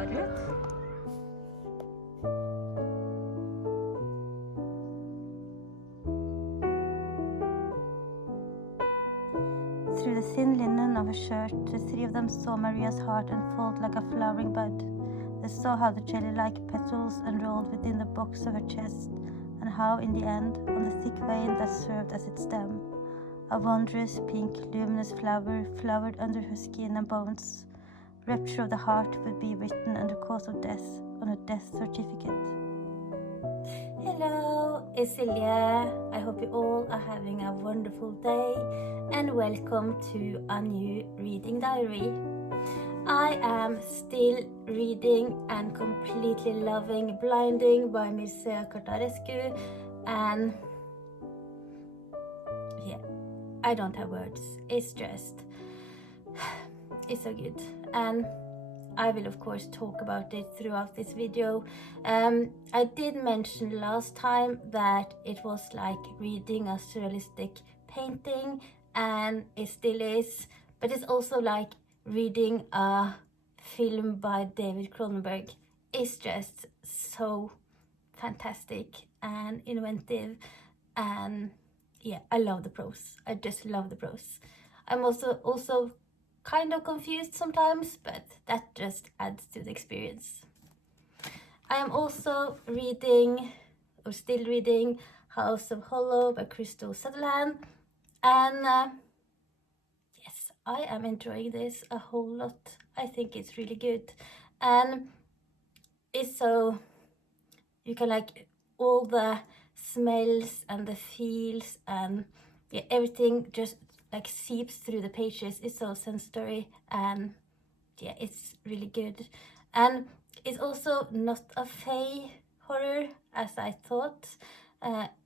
rar ut. Through the thin linen of her shirt, the three of them saw Maria's heart unfold like a flowering bud. They saw how the jelly-like petals unrolled within the box of her chest, and how, in the end, on the thick vein that served as its stem, a wondrous pink, luminous flower flowered under her skin and bones. Rupture of the heart would be written under cause of death on her death certificate. Hello, it's Silje. I hope you all are having a wonderful day, and welcome to a new reading diary. I am still reading and completely loving Blinding by Mircea Cartarescu, and yeah, I don't have words. It's so good, and I will of course talk about it throughout this video. I did mention last time that it was like reading a surrealistic painting, and it still is, but it's also like reading a film by David Cronenberg. It's just so fantastic and inventive, and yeah, I love the prose. I just love the prose. I'm also kind of confused sometimes, but that just adds to the experience. I am also still reading House of Hollow by Krystal Sutherland, and yes, I am enjoying this a whole lot. I think it's really good, and it's so, you can like all the smells and the feels, and yeah, everything just like seeps through the pages. It's so sensory, and yeah, it's really good. And it's also not a fae horror as I thought.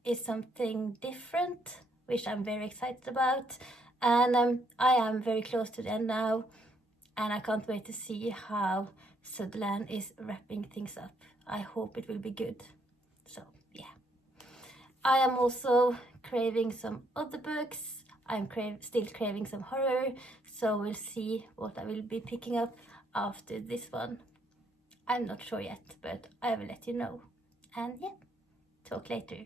It's something different, which I'm very excited about, and I am very close to the end now, and I can't wait to see how Sutherland is wrapping things up. I hope it will be good. So yeah, I am also craving some other books. I'm still craving some horror, so we'll see what I will be picking up after this one. I'm not sure yet, but I will let you know. And yeah, talk later.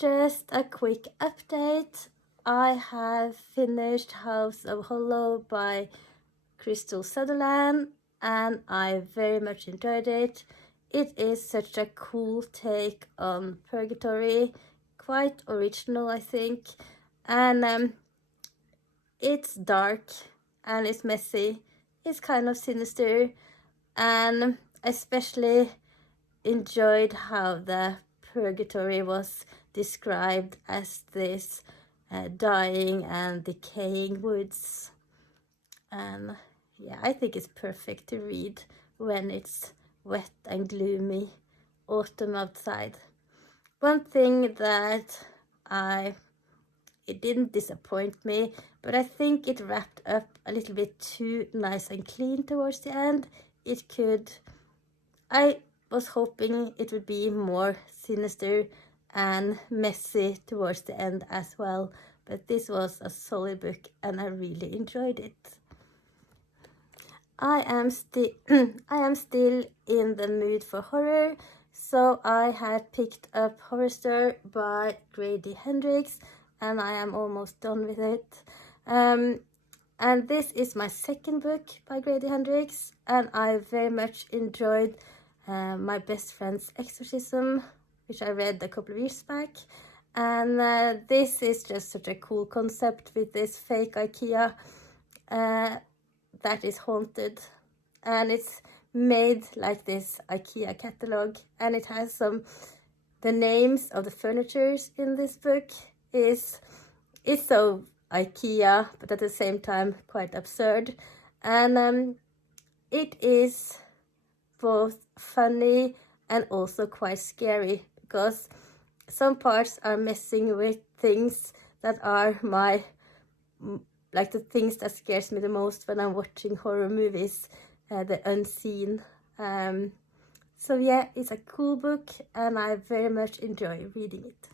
Just a quick update. I have finished House of Hollow by Krystal Sutherland, and I very much enjoyed it. It is such a cool take on purgatory, quite original I think, And it's dark and it's messy, it's kind of sinister, and I especially enjoyed how the purgatory was described as this dying and decaying woods. And yeah, I think it's perfect to read when it's wet and gloomy autumn outside. One thing that it didn't disappoint me, but I think it wrapped up a little bit too nice and clean towards the end. I was hoping it would be more sinister and messy towards the end as well, but this was a solid book and I really enjoyed it. I am still in the mood for horror, so I had picked up Horrorstor by Grady Hendrix, and I am almost done with it. And this is my second book by Grady Hendrix, and I very much enjoyed My Best Friend's Exorcism, which I read a couple of years back. And this is just such a cool concept with this fake IKEA that is haunted, and it's made like this IKEA catalog, and it has the names of the furnitures in this book is so IKEA, but at the same time quite absurd. And it is both funny and also quite scary, because some parts are messing with things that are like the things that scares me the most when I'm watching horror movies, the unseen. So yeah, it's a cool book and I very much enjoy reading it.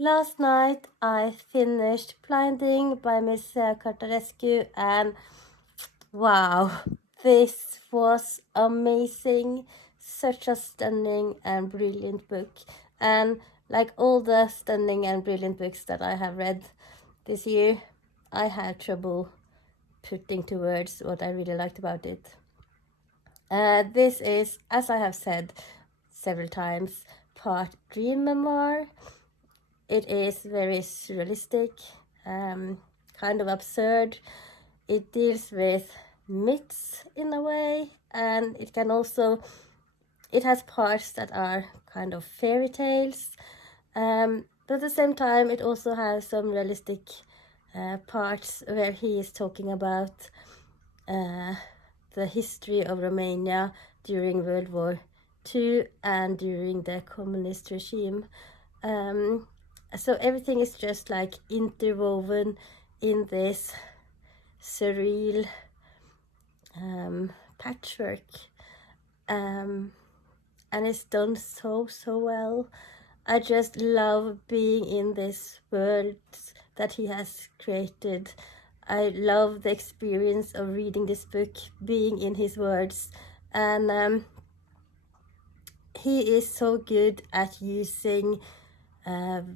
Last night I finished Blinding by Mircea Cartarescu, and wow, this was amazing. Such a stunning and brilliant book. And like all the stunning and brilliant books that I have read this year, I had trouble putting to words what I really liked about it. This is, as I have said several times, part dream memoir. It is very surrealistic, kind of absurd. It deals with myths in a way, and it has parts that are kind of fairy tales, but at the same time it also has some realistic parts where he is talking about the history of Romania during World War II and during the communist regime. So everything is just like interwoven in this surreal patchwork, and it's done so well. I just love being in this world that he has created. I love the experience of reading this book, being in his words, and he is so good at using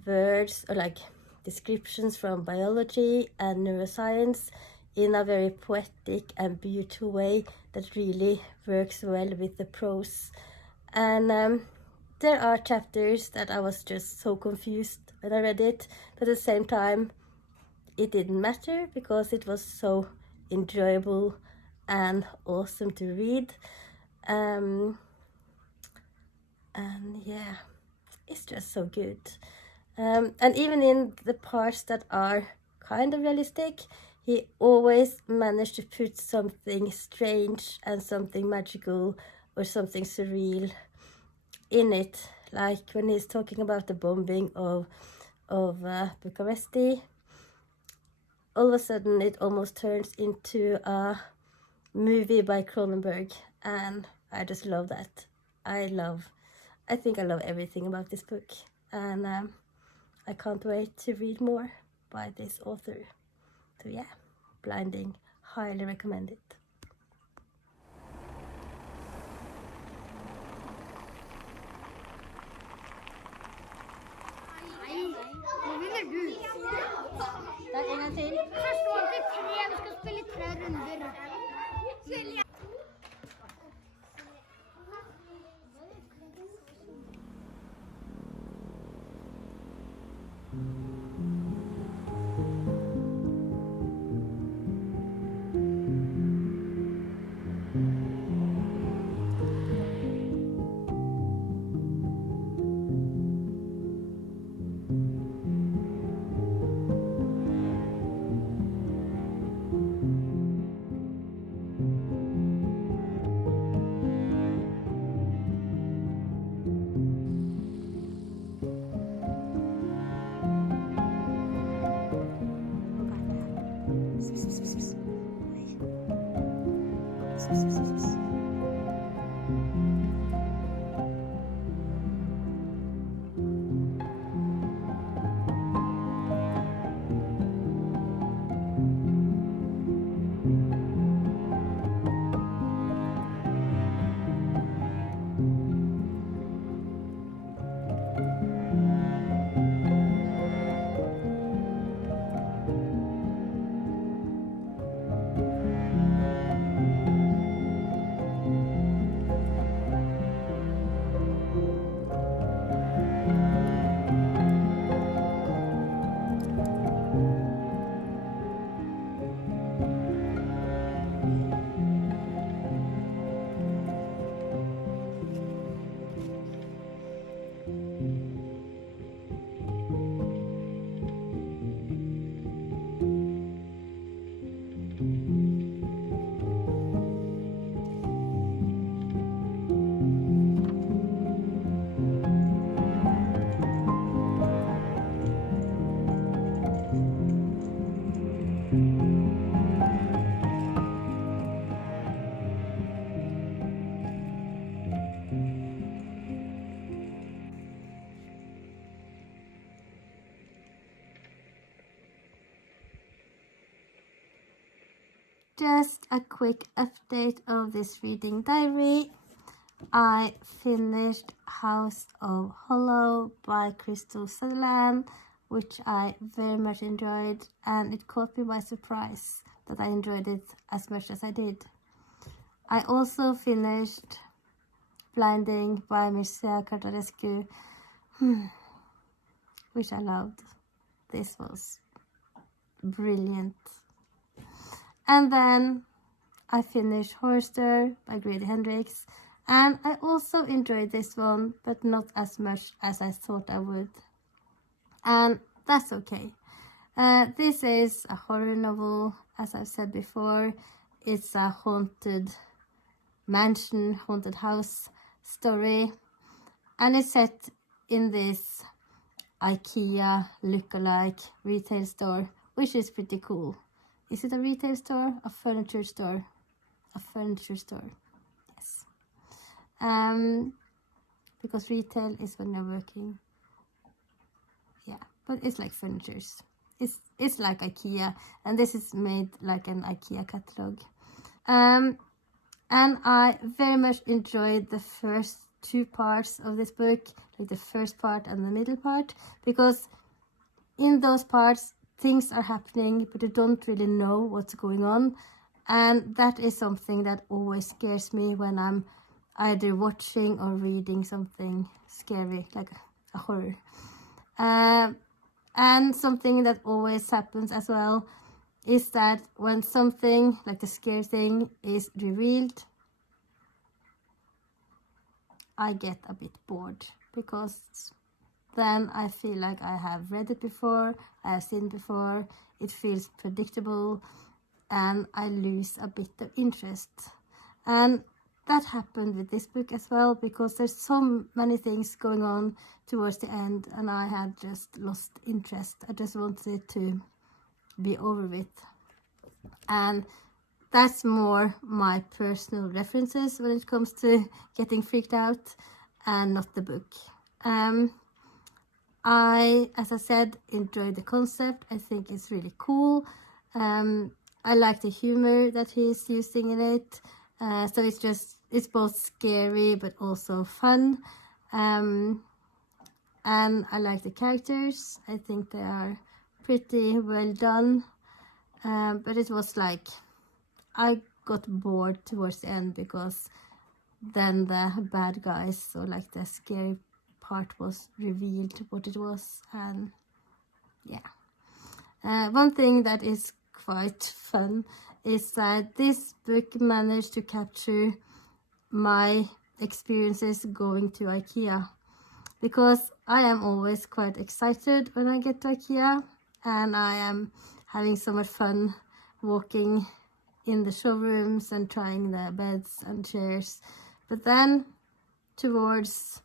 words or like descriptions from biology and neuroscience in a very poetic and beautiful way that really works well with the prose. And there are chapters that I was just so confused when I read it, but at the same time it didn't matter because it was so enjoyable and awesome to read. And yeah, it's just so good. And even in the parts that are kind of realistic, he always managed to put something strange and something magical or something surreal in it. Like when he's talking about the bombing of Bucharest, all of a sudden it almost turns into a movie by Cronenberg, and I just love that. I think I love everything about this book, and I can't wait to read more by this author. So yeah, Blinding, highly recommend it. Nå vinner du. Det er en gang til. Først var det 3, vi skal spille 3 runder. just a quick update of this reading diary. I finished House of Hollow by Krystal Sutherland, which I very much enjoyed, and it caught me by surprise that I enjoyed it as much as I did. I also finished Blinding by Mircea Cartarescu, which I loved. This was brilliant. And then I finished Horrorstor by Grady Hendrix, and I also enjoyed this one, but not as much as I thought I would. And that's okay. This is a horror novel, as I've said before. It's a haunted mansion, haunted house story, and it's set in this IKEA look-alike retail store, which is pretty cool. Is it a retail store? A furniture store? A furniture store, yes. Because retail is when you're working. Yeah, but it's like furnitures. It's like IKEA, and this is made like an IKEA catalog. And I very much enjoyed the first two parts of this book, like the first part and the middle part, because in those parts things are happening, but you don't really know what's going on, and that is something that always scares me when I'm either watching or reading something scary, like a horror. And something that always happens as well is that when something like the scary thing is revealed, I get a bit bored, because then I feel like I have read it before, I have seen it before, it feels predictable, and I lose a bit of interest. And that happened with this book as well, because there's so many things going on towards the end, and I had just lost interest. I just wanted it to be over with. And that's more my personal references when it comes to getting freaked out, and not the book. I, as I said, enjoyed the concept. I think it's really cool. I like the humor that he's using in it. So it's both scary but also fun. And I like the characters. I think they are pretty well done. But it was like, I got bored towards the end, because then the bad guys, so like the scary part, was revealed what it was. And yeah, one thing that is quite fun is that this book managed to capture my experiences going to IKEA, because I am always quite excited when I get to IKEA, and I am having so much fun walking in the showrooms and trying the beds and chairs. But then towards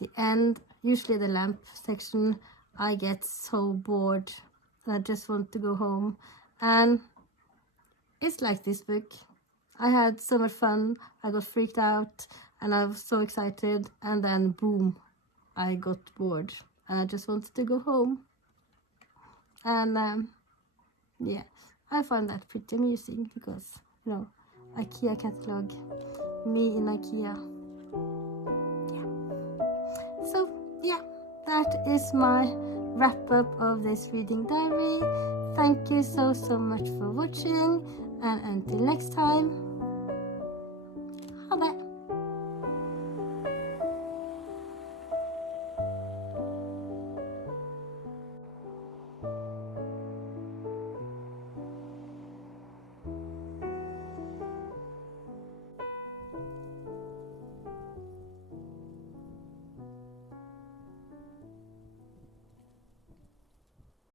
the end, usually the lamp section, I get so bored and I just want to go home. And it's like this book. I had so much fun, I got freaked out, and I was so excited, and then boom, I got bored and I just wanted to go home. And yeah, I find that pretty amusing, because, you know, IKEA catalog, me in IKEA. Yeah. So yeah, that is my wrap up of this reading diary. Thank you so much for watching, and until next time.